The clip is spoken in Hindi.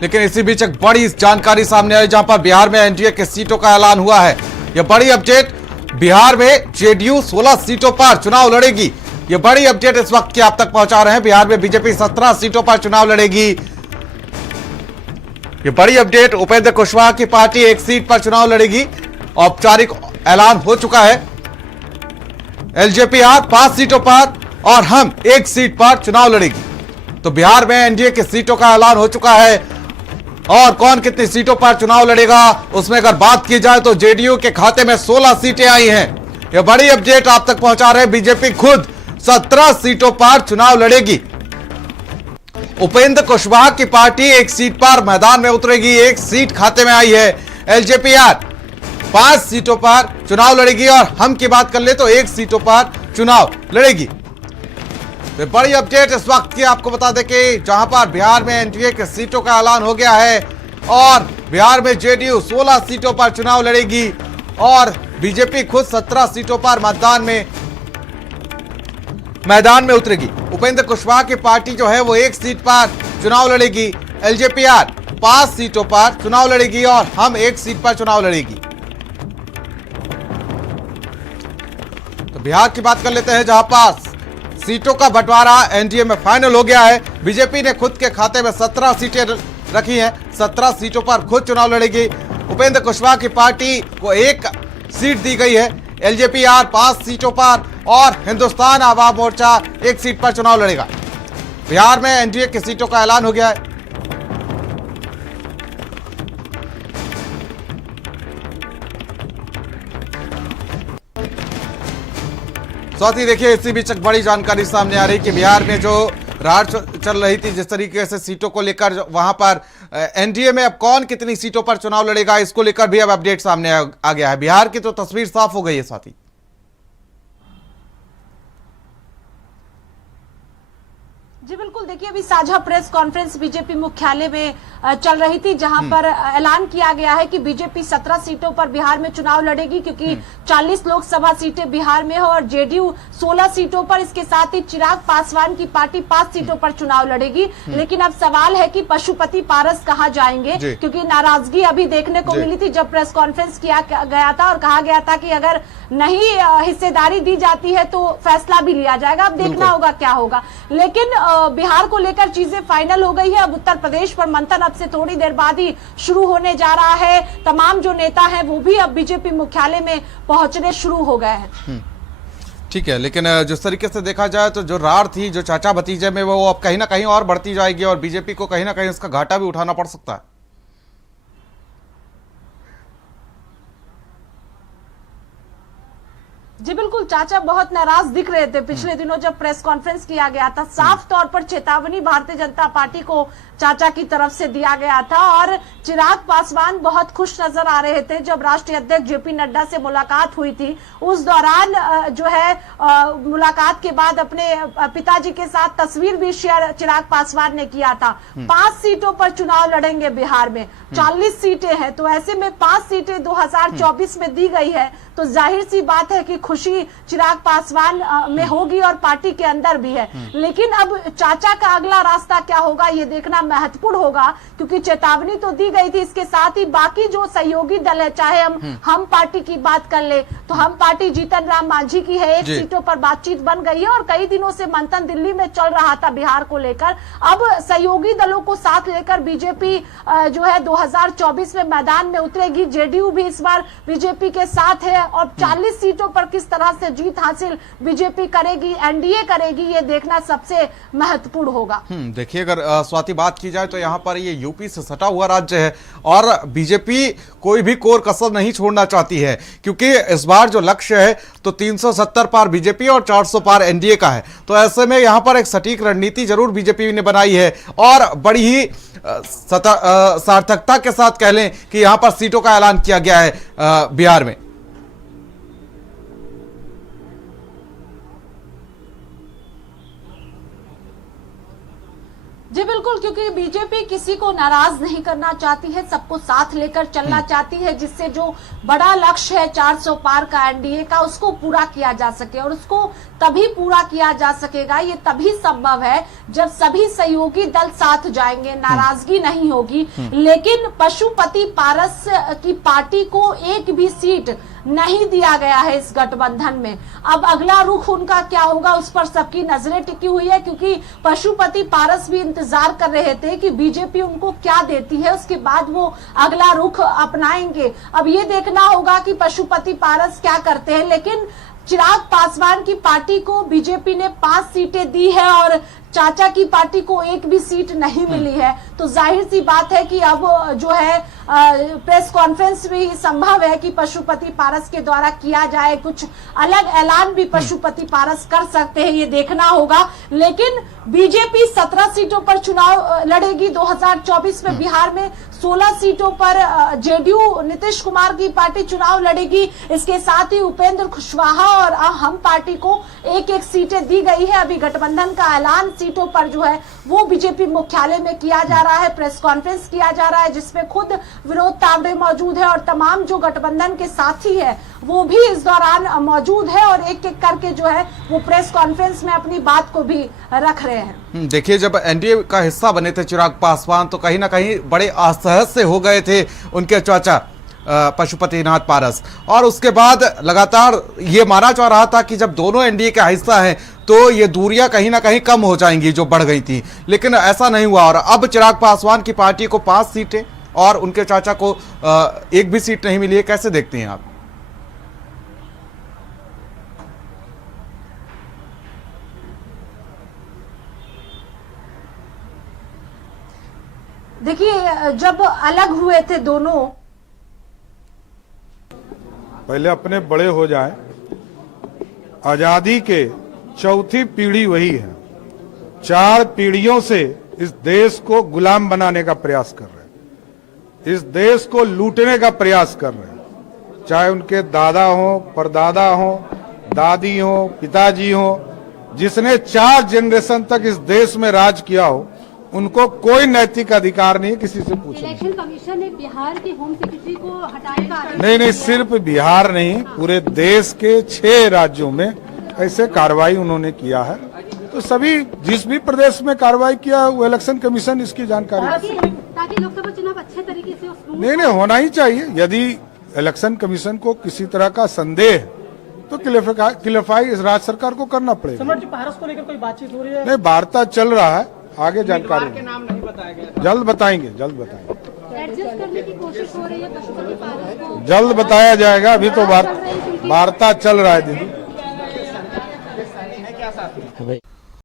लेकिन इसी बीच एक बड़ी जानकारी सामने आई जहां पर बिहार में एनडीए की सीटों का ऐलान हुआ है। यह बड़ी अपडेट, बिहार में जेडीयू 16 सीटों पर चुनाव लड़ेगी। यह बड़ी अपडेट इस वक्त की आप तक पहुंचा रहे हैं। बिहार में बीजेपी 17 सीटों पर चुनाव लड़ेगी। यह बड़ी अपडेट, उपेंद्र कुशवाहा की पार्टी एक सीट पर चुनाव लड़ेगी। औपचारिक ऐलान हो चुका है। एलजेपीआर 5 सीटों पर और हम एक सीट पर चुनाव लड़ेगी। तो बिहार में एनडीए की सीटों का ऐलान हो चुका है और कौन कितनी सीटों पर चुनाव लड़ेगा उसमें अगर बात की जाए तो जेडीयू के खाते में 16 सीटें आई हैं। यह बड़ी अपडेट आप तक पहुंचा रहे हैं। बीजेपी खुद 17 सीटों पर चुनाव लड़ेगी। उपेंद्र कुशवाहा की पार्टी एक सीट पर मैदान में उतरेगी। एक सीट खाते में आई है। एलजेपीआर 5 सीटों पर चुनाव लड़ेगी और हम की बात कर ले तो एक सीटों पर चुनाव लड़ेगी। तो बड़ी अपडेट इस वक्त की आपको बता दें कि जहां पर बिहार में एनडीए के सीटों का ऐलान हो गया है और बिहार में जेडीयू 16 सीटों पर चुनाव लड़ेगी और बीजेपी खुद 17 सीटों पर मैदान में उतरेगी। उपेंद्र कुशवाहा की पार्टी जो है वो एक सीट पर चुनाव लड़ेगी। एलजेपीआर 5 सीटों पर चुनाव लड़ेगी और हम एक सीट पर चुनाव लड़ेगी। तो बिहार की बात कर लेते हैं जहां पर सीटों का बंटवारा एनडीए में फाइनल हो गया है। बीजेपी ने खुद के खाते में 17 सीटें रखी हैं। 17 सीटों पर खुद चुनाव लड़ेगी। उपेंद्र कुशवाहा की पार्टी को एक सीट दी गई है। एलजेपीआर 5 सीटों पर और हिंदुस्तान आवाम मोर्चा एक सीट पर चुनाव लड़ेगा। बिहार में एनडीए की सीटों का ऐलान हो गया है। साथ ही देखिए इसी बीच एक बड़ी जानकारी सामने आ रही कि बिहार में जो रार चल रही थी जिस तरीके से सीटों को लेकर वहां पर एनडीए में अब कौन कितनी सीटों पर चुनाव लड़ेगा इसको लेकर भी अब अपडेट सामने आ गया है। बिहार की तो तस्वीर साफ हो गई है। साथ ही जी बिल्कुल, देखिए अभी साझा प्रेस कॉन्फ्रेंस बीजेपी मुख्यालय में चल रही थी जहां पर ऐलान किया गया है कि बीजेपी 17 सीटों पर बिहार में चुनाव लड़ेगी क्योंकि 40 लोकसभा सीटें बिहार में हो और जेडीयू 16 सीटों पर। इसके साथ ही चिराग पासवान की पार्टी 5 सीटों पर चुनाव लड़ेगी। लेकिन अब सवाल है कि पशुपति पारस कहाँ जाएंगे, क्योंकि नाराजगी अभी देखने को मिली थी जब प्रेस कॉन्फ्रेंस किया गया था और कहा गया था कि अगर नहीं हिस्सेदारी दी जाती है तो फैसला भी लिया जाएगा। अब देखना होगा क्या होगा। लेकिन बिहार को लेकर चीजें फाइनल हो गई है। अब उत्तर प्रदेश पर मंथन अब से थोड़ी देर बाद ही शुरू होने जा रहा है। तमाम जो नेता हैं वो भी अब बीजेपी मुख्यालय में पहुंचने शुरू हो गए हैं। ठीक है, लेकिन जिस तरीके से देखा जाए तो जो रार थी जो चाचा भतीजे में वो अब कहीं ना कहीं और बढ़ती जाएगी और बीजेपी को कहीं ना कहीं इसका घाटा भी उठाना पड़ सकता है। जी बिल्कुल, चाचा बहुत नाराज दिख रहे थे पिछले दिनों जब प्रेस कॉन्फ्रेंस किया गया था। साफ तौर पर चेतावनी भारतीय जनता पार्टी को चाचा की तरफ से दिया गया था और चिराग पासवान बहुत खुश नजर आ रहे थे जब राष्ट्रीय अध्यक्ष जेपी नड्डा से मुलाकात हुई थी। उस दौरान जो है मुलाकात के बाद अपने पिताजी के साथ तस्वीर भी शेयर चिराग पासवान ने किया था। 5 सीटों पर चुनाव लड़ेंगे बिहार में, 40 सीटें हैं, तो ऐसे में 5 सीटें 2024 में दी गई है तो जाहिर सी बात है कि खुशी चिराग पासवान में होगी और पार्टी के अंदर भी है। लेकिन अब चाचा का अगला रास्ता क्या होगा ये देखना महत्वपूर्ण होगा, क्योंकि चेतावनी तो दी गई थी। इसके साथ ही बाकी जो सहयोगी दल है, चाहे हम पार्टी की बात कर ले तो हम पार्टी जीतन राम मांझी की है, 1 सीटों पर बातचीत बन गई है और कई दिनों से मंथन दिल्ली में चल रहा था बिहार को लेकर। अब सहयोगी दलों को साथ लेकर बीजेपी जो है 2024 में मैदान में उतरेगी। जेडीयू भी इस बार बीजेपी के साथ है और 40 सीटों पर किस तरह से जीत हासिल बीजेपी करेगी, एनडीए करेगी, ये देखना सबसे महत्वपूर्ण होगा। देखिए अगर स्वाति बात की जाए तो यहाँ पर ये यूपी से सटा हुआ राज्य है और बीजेपी कोई भी कोर कसर नहीं छोड़ना चाहती है, क्योंकि इस बार जो लक्ष्य है तो 370 पार बीजेपी और 400 पार एनडीए का है। तो ऐसे में यहाँ पर एक सटीक रणनीति जरूर बीजेपी ने बनाई है और बड़ी ही सार्थकता के साथ कह लें कि यहाँ पर सीटों का ऐलान किया गया है बिहार में। जी बिल्कुल, क्योंकि बीजेपी किसी को नाराज नहीं करना चाहती है, सबको साथ लेकर चलना चाहती है, जिससे जो बड़ा लक्ष्य है 400 पार का एनडीए का, उसको पूरा किया जा सके। और उसको तभी पूरा किया जा सकेगा, ये तभी संभव है जब सभी सहयोगी दल साथ जाएंगे, नाराजगी नहीं होगी। लेकिन पशुपति पारस की पार्टी को एक भी सीट नहीं दिया गया है इस गठबंधन में। अब अगला रुख उनका क्या होगा, उस पर सबकी नजरें टिकी हुई है, क्योंकि पशुपति पारस भी इंतजार कर रहे थे कि बीजेपी उनको क्या देती है, उसके बाद वो अगला रुख अपनाएंगे। अब ये देखना होगा कि पशुपति पारस क्या करते हैं। लेकिन चिराग पासवान की पार्टी को बीजेपी ने 5 सीटें दी है और चाचा की पार्टी को एक भी सीट नहीं मिली है, तो जाहिर सी बात है कि अब जो है प्रेस कॉन्फ्रेंस में ही संभव है कि पशुपति पारस के द्वारा किया जाए, कुछ अलग ऐलान भी पशुपति पारस कर सकते हैं, ये देखना होगा। लेकिन बीजेपी 17 सीटों पर चुनाव लड़ेगी 2024 में। बिहार में 16 सीटों पर जेडीयू नीतीश कुमार की पार्टी चुनाव लड़ेगी। इसके साथ ही उपेंद्र कुशवाहा और हम पार्टी को एक एक सीटें दी गई है। अभी गठबंधन का ऐलान सीटों पर जो है वो बीजेपी मुख्यालय में किया जा रहा है, प्रेस कॉन्फ्रेंस किया जा रहा है, जिसमें खुद विनोद तावड़े मौजूद है और तमाम जो गठबंधन के साथी है वो भी इस दौरान मौजूद है और एक एक करके जो है वो प्रेस कॉन्फ्रेंस में अपनी बात को भी रख रहे हैं। देखिए, जब एनडीए का हिस्सा बने थे चिराग पासवान तो कहीं ना कहीं बड़े असहज से हो गए थे उनके चाचा पशुपतिनाथ पारस, और उसके बाद लगातार ये माना जा रहा था कि जब दोनों एनडीए का हिस्सा हैं तो ये दूरियां कहीं ना कहीं कम हो जाएंगी जो बढ़ गई थी, लेकिन ऐसा नहीं हुआ। और अब चिराग पासवान की पार्टी को 5 सीटें और उनके चाचा को एक भी सीट नहीं मिली है, कैसे देखते हैं आप? देखिए, जब अलग हुए थे दोनों, पहले अपने बड़े हो जाएं। आजादी के चौथी पीढ़ी वही है, 4 पीढ़ियों से इस देश को गुलाम बनाने का प्रयास कर रहे हैं, इस देश को लूटने का प्रयास कर रहे हैं। चाहे उनके दादा हो, परदादा हो, दादी हो, पिताजी हो, जिसने 4 जनरेशन तक इस देश में राज किया हो, उनको कोई नैतिक अधिकार नहीं किसी से पूछने। इलेक्शन कमीशन ने बिहार के होम सेक्रेटरी को हटाने का नहीं, सिर्फ बिहार नहीं, पूरे देश के 6 राज्यों में ऐसे कार्रवाई उन्होंने किया है। तो सभी जिस भी प्रदेश में कार्रवाई किया वो इलेक्शन कमीशन इसकी जानकारी, ताकि लोकसभा चुनाव अच्छे तरीके से नहीं होना ही चाहिए। यदि इलेक्शन कमीशन को किसी तरह का संदेह तो क्लियरिफाई इस राज्य सरकार को करना पड़ेगा। पारस को लेकर कोई बातचीत हो रही है? नहीं, वार्ता चल रहा है, आगे जानकारी के नाम नहीं बताया गया। जल्द बताएंगे। एडजस्ट करने की कोशिश हो रही है पशुपति पारस को, जल्द बताया जाएगा। अभी तो वार्ता चल रहा है दीदी।